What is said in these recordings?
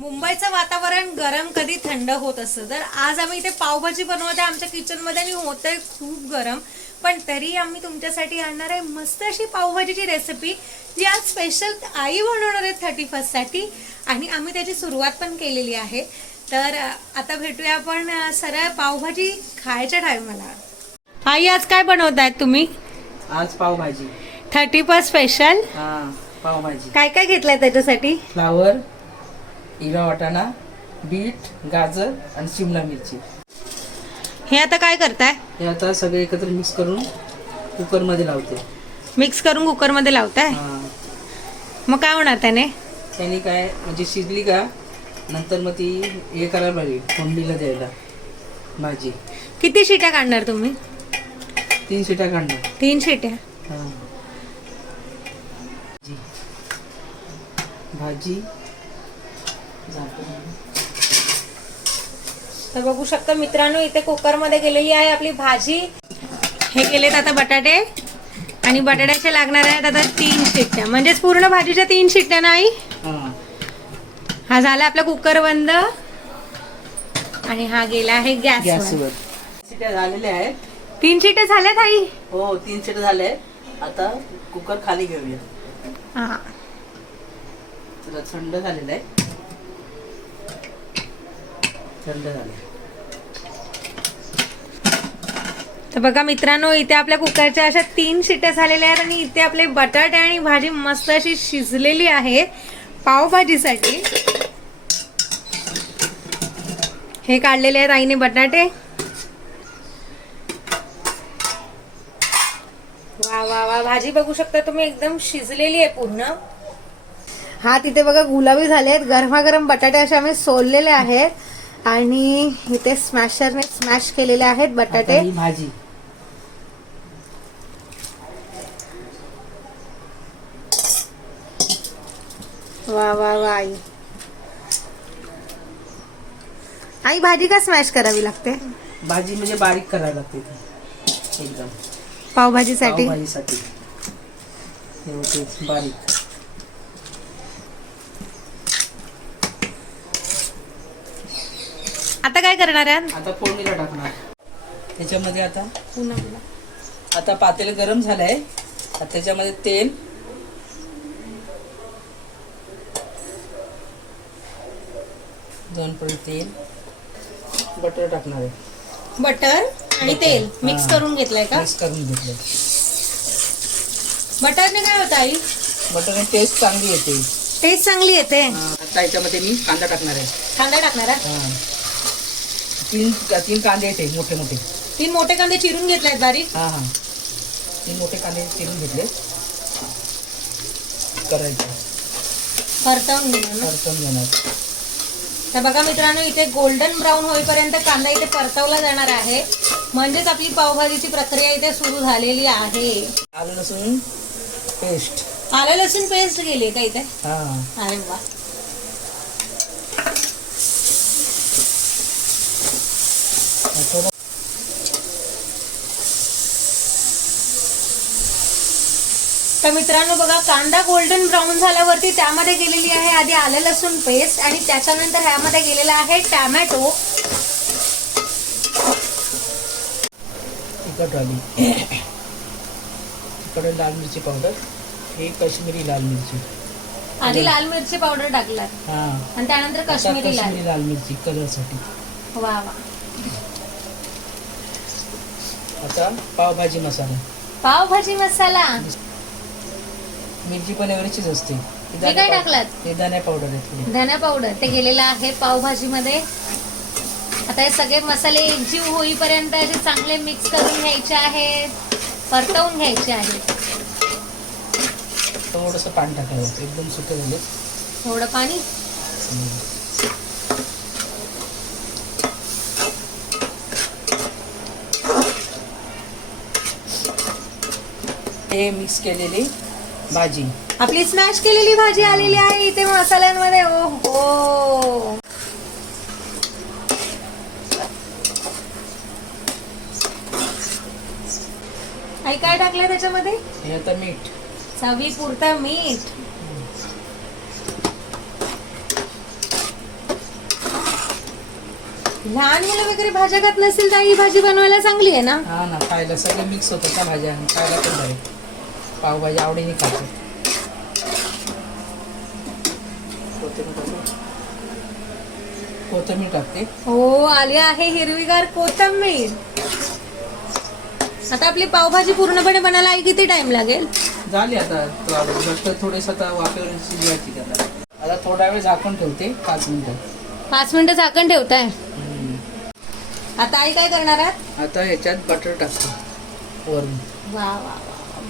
मुंबईचं वातावरण गरम कधी थंड होत असतं. तर आज आम्ही इथे पावभाजी बनवत. आहे आमच्या किचनमध्ये आणि होतंय खूप गरम. पण तरी आम्ही तुमच्यासाठी आणणार आहे मस्त अशी पावभाजीची रेसिपी जी आज स्पेशल आई बनवणार आहे थर्टी फर्स्टसाठी आणि आम्ही त्याची सुरुवात पण केलेली आहे. तर आता भेटूया आपण सरळ पावभाजी खायच्या टायमाला आई आज काय बनवतायत तुम्ही? आज पावभाजी. थर्टी फर्स्ट स्पेशल हा पावभाजी. काय काय घेतलंय त्याच्यासाठी? फ्लावर हिरा वाटाणा बीट गाजर आणि शिमला मिरची. हे आता काय करताय? हे आता सगळे एकत्र मिक्स करून कुकरमध्ये लावते. मिक्स करून कुकरमध्ये लावताय? हा. मग काय होणार त्याने? त्याने काय म्हणजे शिजली का नंतर मग ती हे करायला पाहिजे फोडणीला द्यायला भाजी. किती शिट्या काढणार तुम्ही? तीन शिट्या काढणार. तीन शिट्या? हा. भाजी. तर बघू शकता मित्रांनो इथे कुकरमध्ये गेलेली आहे आपली भाजी. हे केलेत आता बटाटे. आणि बटाट्याचे लागणार आहेत आता तीन शिट्ट्या. म्हणजेच पूर्ण भाजीच्या तीन शिट्ट्या नाही? हा. हा झाला आपला कुकर बंद. आणि हा गेला आहे गॅसवर. गॅसवर. शिट्या झालेल्या आहेत. तीन शिट्ट्या झाल्यात आई? हो तीन शिट्या झाल्या आहेत. आता कुकर खाली घेऊया. हा. थंड झालेलं आहे. थंड झालं. तर बघा मित्रांनो इथे आपल्या कुकरच्या अशा तीन शिट्या झालेल्या आहेत आणि इथे आपले बटाटे आणि भाजी मस्त अशी शिजलेली आहे पावभाजीसाठी. हे काढलेले आहेत आईने बटाटे. वा वा वा भाजी बघू शकता तुम्ही एकदम शिजलेली आहे पूर्ण. हा तिथे बघा गुलाबी झाले आहेत गरमागरम बटाटे असे आम्ही सोललेले आहेत. आणि इथे स्मॅशरने स्मॅश केलेले आहेत बटाटे. भाजी. वा वा वा आई. आई भाजी का स्मॅश करावी लागते? भाजी म्हणजे बारीक करायला लागते एकदम. पावभाजीसाठी? बारीक. आता काय करणार आहे आता फोडणीला टाकणार. त्याच्यामध्ये आता पुन्हा पुन्हा. आता पातेलं गरम झालंय. आता त्याच्यामध्ये तेल. दोन पळी तेल. बटर टाकणार आहे. बटर आणि तेल मिक्स. करून घेतलंय का? मिक्स करून घेतलं बटरने काय होतं आई? बटरने टेस्ट चांगली येते. टेस्ट चांगली येते. आता याच्यामध्ये मी कांदा टाकणार आहे. कांदा टाकणार आहे? तीन तीन कांदे येते मोठे मोठे. तीन मोठे कांदे चिरून घेतलेत बारीक? हा हा. तीन मोठे कांदे चिरून घेतले. करायचे. परतवून घेणार ना? परतून घेणार. तर बघा मित्रांनो इथे गोल्डन ब्राऊन होईपर्यंत कांदा इथे परतवला जाणार आहे. म्हणजेच आपली पावभाजीची प्रक्रिया इथे सुरू झालेली आहे. आलं लसूण पेस्ट आलं लसूण पेस्ट गेली का इथे? हा. अरे वा. तर मित्रांनो बघा कांदा गोल्डन ब्राऊन झाल्यावरती त्यामध्ये गेलेली आहे आधी आलं लसूण पेस्ट आणि त्याच्यानंतर ह्यामध्ये गेलेला आहे टॅमॅटो. तिखट लाल मिरची पावडर ही काश्मीरी लाल मिरची. आधी लाल मिरची पावडर टाकलात. हा. आणि त्यानंतर आता काश्मीरी लाल. काश्मीरी लाल मिरची कलरसाठी. वा वा. आता पावभाजी मसाला. पावभाजी मसाला. मिरची पण एवढीचीच असते. हे काय टाकलात? हे धण्या पावडर आहे थोडी धना पावडर ते गेलेलं आहे पावभाजीमध्ये. आता हे सगळे मसाले एकजीव होईपर्यंत असे चांगले मिक्स करून घ्यायचे आहेत. परतवून घ्यायचे आहेत. थोडंसं पाणी टाकायचं एकदम सुके झाले. थोडं पाणी. हे मिक्स केलेली भाजी. आपली स्मॅश केलेली भाजी आलेली आहे इथे मसाल्यांमध्ये. ओ हो आई काय टाकलं त्याच्यामध्ये? हे आता मीठ. चवी पुरतं मीठ. लहान मुलं वगैरे भाज्या खात नसेल तर ही भाजी बनवायला चांगली आहे ना? हा ना खायला सगळे मिक्स होतं त्या भाज्या खायला पण पावभाजी आवडीने खातो कोथिंबीर टाकू. कोथिंबीर टाकते. हो आली आहे हिरवीगार कोथंबीर. आता आपली पावभाजी पूर्णपणे बनायला आई किती टाइम लागेल? झाली आता फक्त थोडेस आता वाफेवर शिजवायची त्याला. आता थोडा वेळ झाकून ठेवते पाच मिनिटं. पाच मिनिटं झाकण ठेवताय. आता आई काय करणार आहात? आता ह्याच्यात बटर टाकतो वरून. वा वा.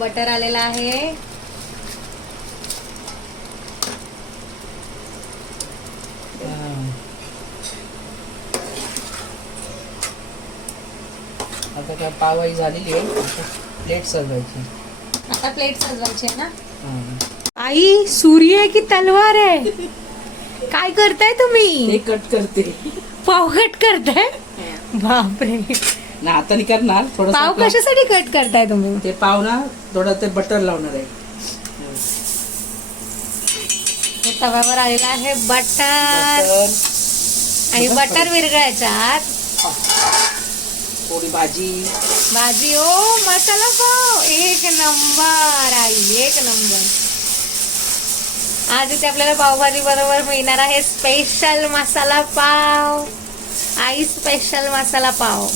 बटर आलेला आहे. आता काय पावभाजी झालेली आहे. प्लेट सजवायची. आता प्लेट सजवायची आहे ना. आई सूर्य आहे की तलवार आहे? काय करताय तुम्ही? हे कट करते. पाव कट करताय बापरे. ना हाताने करणार थोडं पाव कशासाठी कट करताय तुम्ही? ते पाव ना थोडं ते बटर लावणार आहे. तव्यावर आलेला आहे बटर आणि बटर विरघळायच्यात थोडी भाजी? भाजी ओ मसाला पाव. एक नंबर आई एक नंबर. आज इथे आपल्याला पावभाजी बरोबर मिळणार आहे. स्पेशल मसाला पाव. आई स्पेशल मसाला पाव.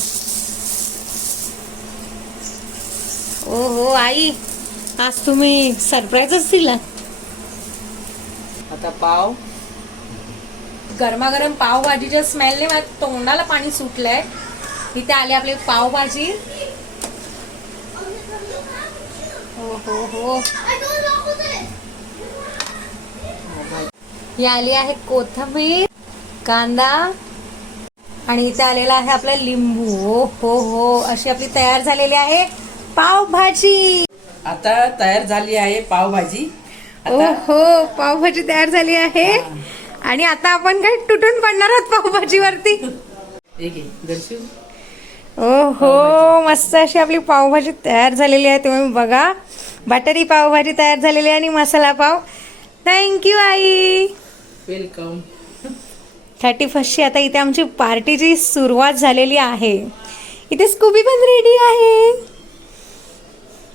ओ हो आई. आज तुम्ही सरप्राईजच दिला. आता पाव. गरमागरम पावभाजीच्या स्मेलने माझ्या तोंडाला पाणी सुटलंय. इथे आली आपली पावभाजी. हो हो हो. ही आली आहे कोथिंबीर कांदा. आणि इथे आलेला आहे आपला लिंबू. हो हो हो. अशी आपली तयार झालेली आहे. पावभाजी. आता तयार झाली आहे पावभाजी. आता हो पावभाजी तयार झाली आहे. आणि आता आपण काय तुटून पडणार आहोत पावभाजीवरती. एक आहे दर्शू ओ हो मस्त अशी आपली पावभाजी तयार झालेली आहे. तुम्ही बघा बटरी पावभाजी तयार झालेली आहे आणि मसाला पाव. थँक्यू आई. वेलकम थर्टी फर्स्टची आता इथे आमची पार्टीची सुरुवात झालेली आहे. इथे स्कूबी पण रेडी आहे.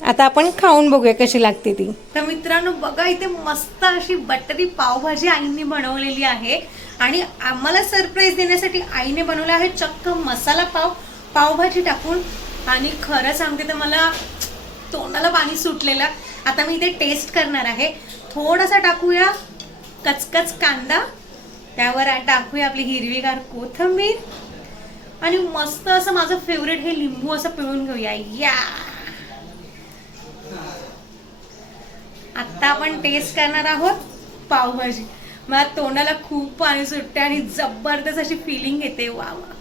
आता आपण खाऊन बघूया कशी लागते ती. तर मित्रांनो बघा इथे मस्त अशी बटरी पावभाजी आईंनी बनवलेली आहे. आणि आम्हाला सरप्राईज देण्यासाठी आईने बनवला आहे चक्क मसाला पाव पावभाजी टाकून. आणि खरं सांगते तर मला तोंडाला पाणी सुटलेलं. आता मी इथे टेस्ट करणार आहे. थोडासा टाकूया कचकच कांदा. त्यावर टाकूया आपली हिरवीगार कोथिंबीर. आणि मस्त असं माझं फेवरेट हे लिंबू असं पिळून घेऊया. या आता आपण टेस्ट करणार आहोत पावभाजी. मला तोंडाला खूप पाणी सुटते आणि जबरदस्त अशी फिलिंग येते. वा वा.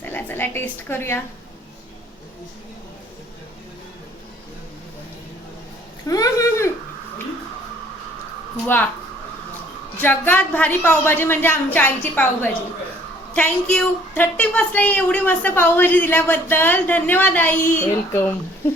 चला चला टेस्ट करूया. वा. जगात भारी पावभाजी म्हणजे आमच्या आईची पावभाजी. थँक्यू थर्टी फर्स्टला एवढी मस्त पावभाजी दिल्याबद्दल धन्यवाद आई. वेलकम